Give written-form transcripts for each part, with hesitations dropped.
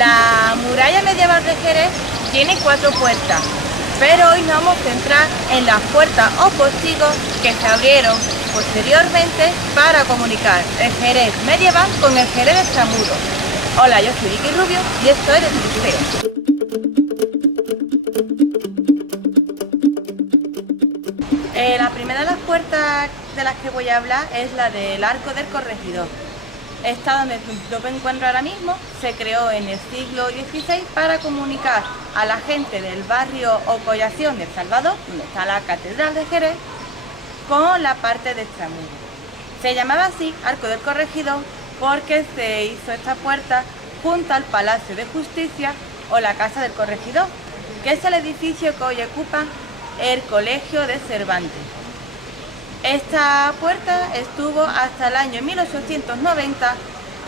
La muralla medieval de Jerez tiene 4 puertas, pero hoy nos vamos a centrar en las puertas o postigos que se abrieron posteriormente para comunicar el Jerez medieval con el Jerez extramuros. Hola, yo soy Vicky Rubio y esto es de Turisteo. La primera de las puertas de las que voy a hablar es la del Arco del Corregidor. Esta, donde yo me encuentro ahora mismo, se creó en el siglo XVI para comunicar a la gente del barrio o collación de El Salvador, donde está la Catedral de Jerez, con la parte de extramuros. Se llamaba así Arco del Corregidor porque se hizo esta puerta junto al Palacio de Justicia o la Casa del Corregidor, que es el edificio que hoy ocupa el Colegio de Cervantes. Esta puerta estuvo hasta el año 1890,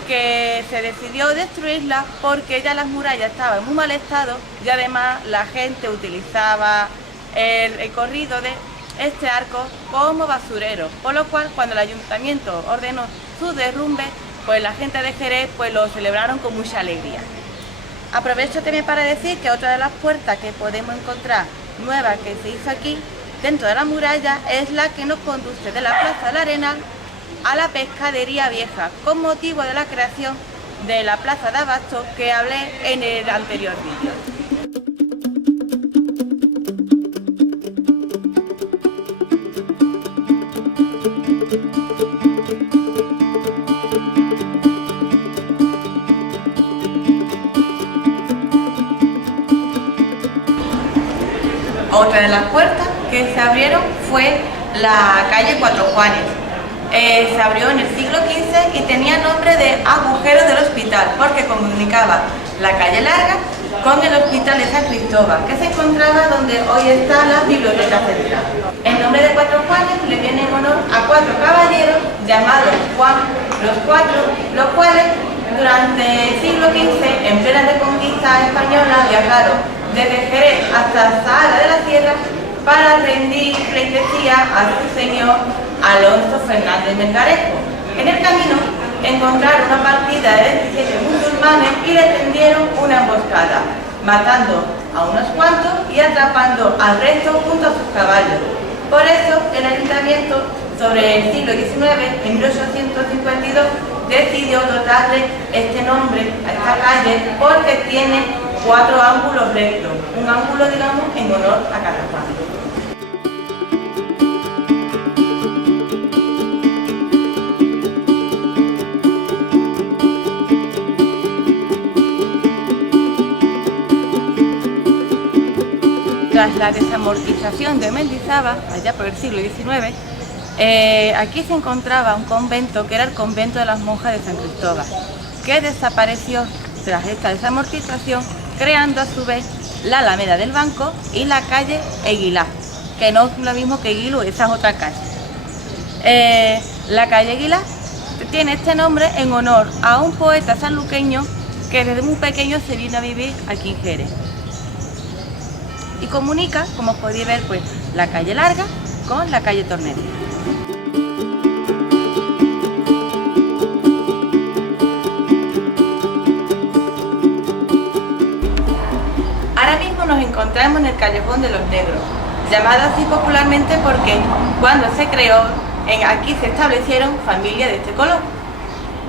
que se decidió destruirla porque ya las murallas estaban en muy mal estado y además la gente utilizaba el corrido de este arco como basurero, por lo cual cuando el ayuntamiento ordenó su derrumbe, pues la gente de Jerez pues lo celebraron con mucha alegría. Aprovecho también para decir que otra de las puertas que podemos encontrar nueva que se hizo aquí dentro de la muralla es la que nos conduce de la Plaza del Arenal a la Pescadería Vieja, con motivo de la creación de la Plaza de Abasto que hablé en el anterior vídeo. Otra de las puertas que se abrieron fue la calle Cuatro Juanes. Se abrió en el siglo XV y tenía nombre de agujero del hospital porque comunicaba la calle Larga con el hospital de San Cristóbal, que se encontraba donde hoy está la biblioteca central. El nombre de Cuatro Juanes le viene en honor a 4 caballeros llamados Juan los Cuatro, los cuales durante el siglo XV, en plena reconquista española, viajaron desde Jerez hasta Zahara de la Sierra para rendir pleitesía a su señor Alonso Fernández Melgarejo. En el camino encontraron una partida de 17 musulmanes y le tendieron una emboscada, matando a unos cuantos y atrapando al resto junto a sus caballos. Por eso el ayuntamiento, sobre el siglo XIX, en 1852, decidió dotarle este nombre a esta calle porque tiene 4 ángulos rectos, un ángulo, digamos, en honor a cada Juan. Tras la desamortización de Mendizábal, allá por el siglo XIX, aquí se encontraba un convento que era el convento de las monjas de San Cristóbal, que desapareció tras esta desamortización, creando a su vez la Alameda del Banco y la calle Eguilá, que no es lo mismo que Eguilú, esa es otra calle. La calle Eguilá tiene este nombre en honor a un poeta sanluqueño que desde muy pequeño se vino a vivir aquí en Jerez. Y comunica, como podéis ver, pues la calle Larga con la calle Tornería. Nos encontramos en el Callejón de los Negros, llamado así popularmente porque cuando se creó, aquí se establecieron familias de este color.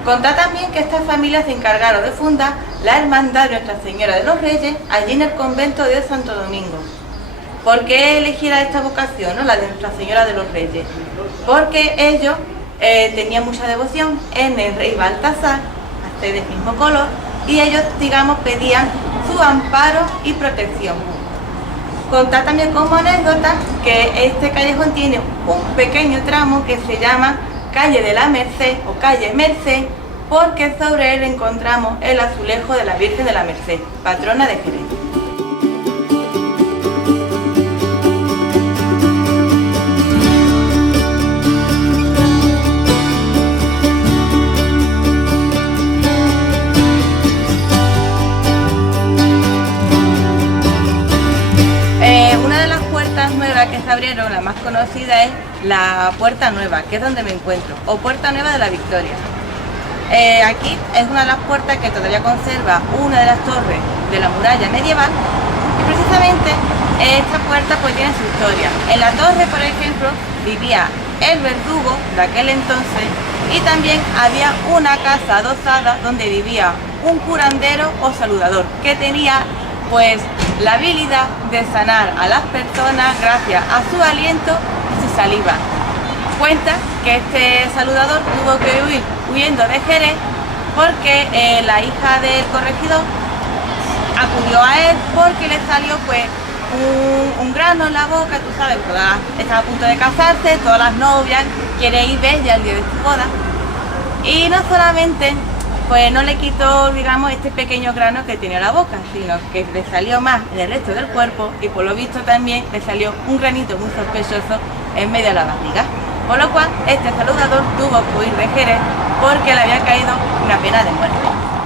Contá también que estas familias se encargaron de fundar la Hermandad de Nuestra Señora de los Reyes allí en el convento de Santo Domingo. ¿Por qué elegir esta vocación, no? La de Nuestra Señora de los Reyes? Porque ellos tenían mucha devoción en el rey Baltasar, hasta del mismo color, y ellos, digamos, pedían su amparo y protección. Contar también como anécdota que este callejón tiene un pequeño tramo que se llama Calle de la Merced o Calle Merced, porque sobre él encontramos el azulejo de la Virgen de la Merced, patrona de Jerez. Que se abrieron, la más conocida es la Puerta Nueva, que es donde me encuentro, o Puerta Nueva de la Victoria. Aquí es una de las puertas que todavía conserva una de las torres de la muralla medieval y precisamente esta puerta pues tiene su historia. En la torre, por ejemplo, vivía el verdugo de aquel entonces y también había una casa adosada donde vivía un curandero o saludador que tenía pues la habilidad de sanar a las personas gracias a su aliento y su saliva. Cuenta que este saludador tuvo que huir huyendo de Jerez porque la hija del corregidor acudió a él porque le salió pues un grano en la boca, tú sabes, estaba a punto de casarse, todas las novias quieren ir bella el día de su boda y no solamente pues no le quitó, digamos, este pequeño grano que tenía en la boca, sino que le salió más en el resto del cuerpo y por lo visto también le salió un granito muy sospechoso en medio de la barriga, por lo cual este saludador tuvo que huir de Jerez porque le había caído una pena de muerte.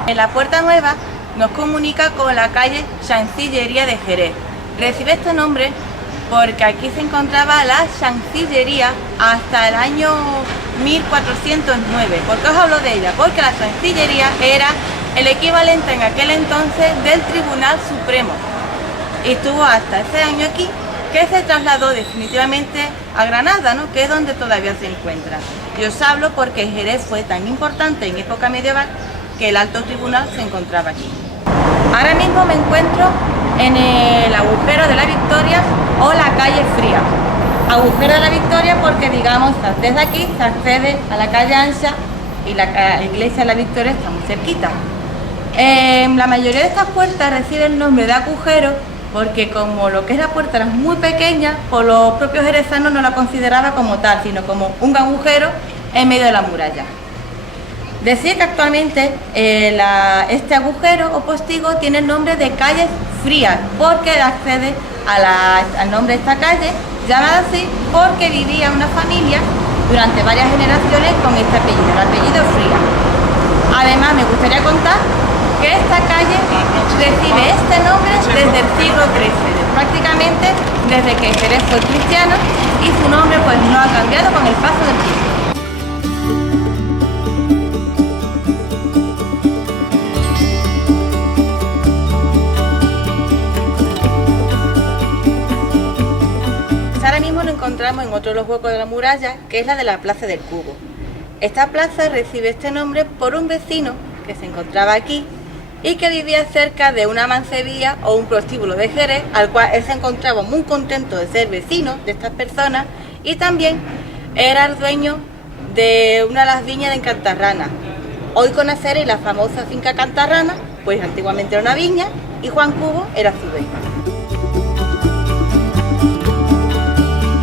En la Puerta Nueva nos comunica con la calle Chancillería de Jerez. Recibe este nombre porque aquí se encontraba la Chancillería hasta el año 1409. ¿Por qué os hablo de ella? Porque la Chancillería era el equivalente en aquel entonces del Tribunal Supremo y estuvo hasta ese año aquí, que se trasladó definitivamente a Granada, ¿no? Que es donde todavía se encuentra. Y os hablo porque Jerez fue tan importante en época medieval que el alto tribunal se encontraba aquí. Ahora mismo me encuentro en el agujero de la Victoria o la calle Fría. Agujero de la Victoria porque, digamos, desde aquí se accede a la calle Ancha y la iglesia de la Victoria está muy cerquita. La mayoría de estas puertas reciben el nombre de agujero porque como lo que es la puerta era muy pequeña, por los propios jerezanos no la consideraba como tal, sino como un agujero en medio de la muralla. Decir que actualmente este agujero o postigo tiene el nombre de calle Frías porque accede al nombre de esta calle, llamada así porque vivía una familia durante varias generaciones con este apellido, el apellido Frías. Además me gustaría contar que esta calle recibe este nombre desde el siglo XIII, prácticamente desde que Jerez fue cristiano y su nombre pues no ha cambiado con el paso del tiempo. Ahora mismo nos encontramos en otro de los huecos de la muralla, que es la de la Plaza del Cubo. Esta plaza recibe este nombre por un vecino que se encontraba aquí y que vivía cerca de una mancebía o un prostíbulo de Jerez, al cual él se encontraba muy contento de ser vecino de estas personas y también era el dueño de una de las viñas de Cantarrana. Hoy conoceréis la famosa finca Cantarrana, pues antiguamente era una viña y Juan Cubo era su dueño.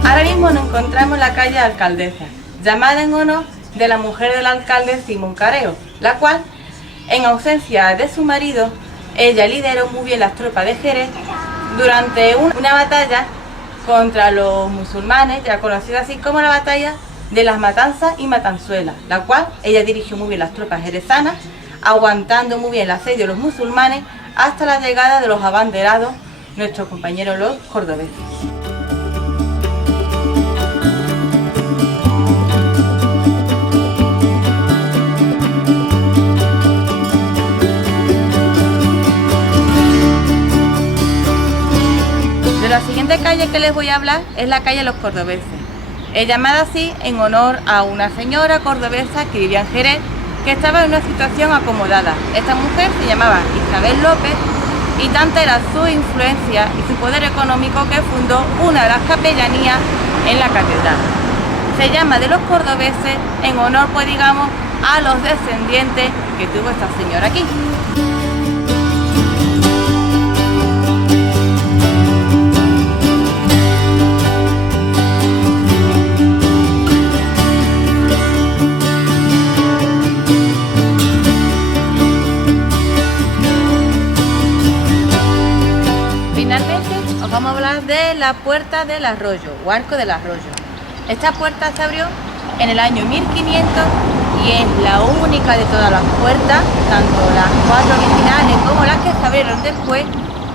Ahora mismo nos encontramos en la calle Alcaldesa, llamada en honor de la mujer del alcalde Simón Careo, la cual, en ausencia de su marido, ella lideró muy bien las tropas de Jerez durante una batalla contra los musulmanes, ya conocida así como la batalla de las Matanzas y Matanzuelas, la cual ella dirigió muy bien las tropas jerezanas, aguantando muy bien el asedio de los musulmanes hasta la llegada de los abanderados, nuestros compañeros los cordobeses. La siguiente calle que les voy a hablar es la calle Los Cordobeses. Es llamada así en honor a una señora cordobesa que vivía en Jerez, que estaba en una situación acomodada. Esta mujer se llamaba Isabel López y tanta era su influencia y su poder económico que fundó una de las capellanías en la catedral. Se llama de Los Cordobeses en honor, pues digamos, a los descendientes que tuvo esta señora aquí. Vamos a hablar de la Puerta del Arroyo o Arco del Arroyo. Esta puerta se abrió en el año 1500 y es la única de todas las puertas, tanto las 4 originales como las que se abrieron después,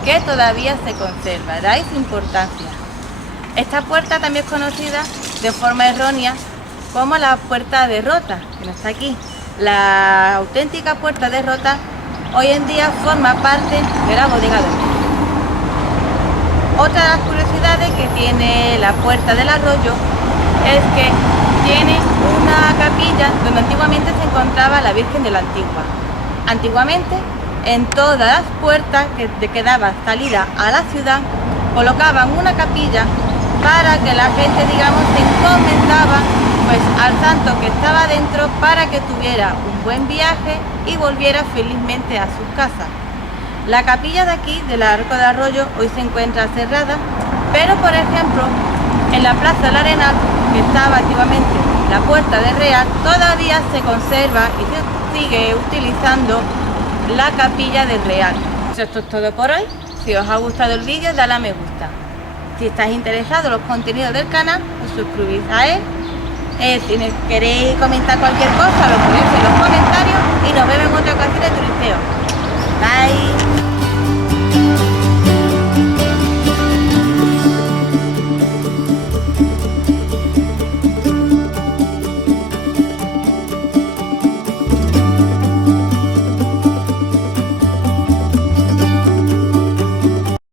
que todavía se conserva. Dais importancia. Esta puerta también es conocida de forma errónea como la Puerta de Rota, que no está aquí. La auténtica Puerta de Rota hoy en día forma parte de la Bodega del Rey. Otra de las curiosidades que tiene la Puerta del Arroyo es que tiene una capilla donde antiguamente se encontraba la Virgen de la Antigua. Antiguamente, en todas las puertas que daban salida a la ciudad, colocaban una capilla para que la gente, digamos, se encomendaba pues al santo que estaba dentro para que tuviera un buen viaje y volviera felizmente a sus casas. La capilla de aquí, del Arco de Arroyo, hoy se encuentra cerrada, pero por ejemplo, en la Plaza del Arenal, que estaba antiguamente la Puerta del Real, todavía se conserva y se sigue utilizando la capilla del Real. Esto es todo por hoy. Si os ha gustado el vídeo, dale a me gusta. Si estáis interesados en los contenidos del canal, os suscribís a él. Si queréis comentar cualquier cosa, lo ponéis en los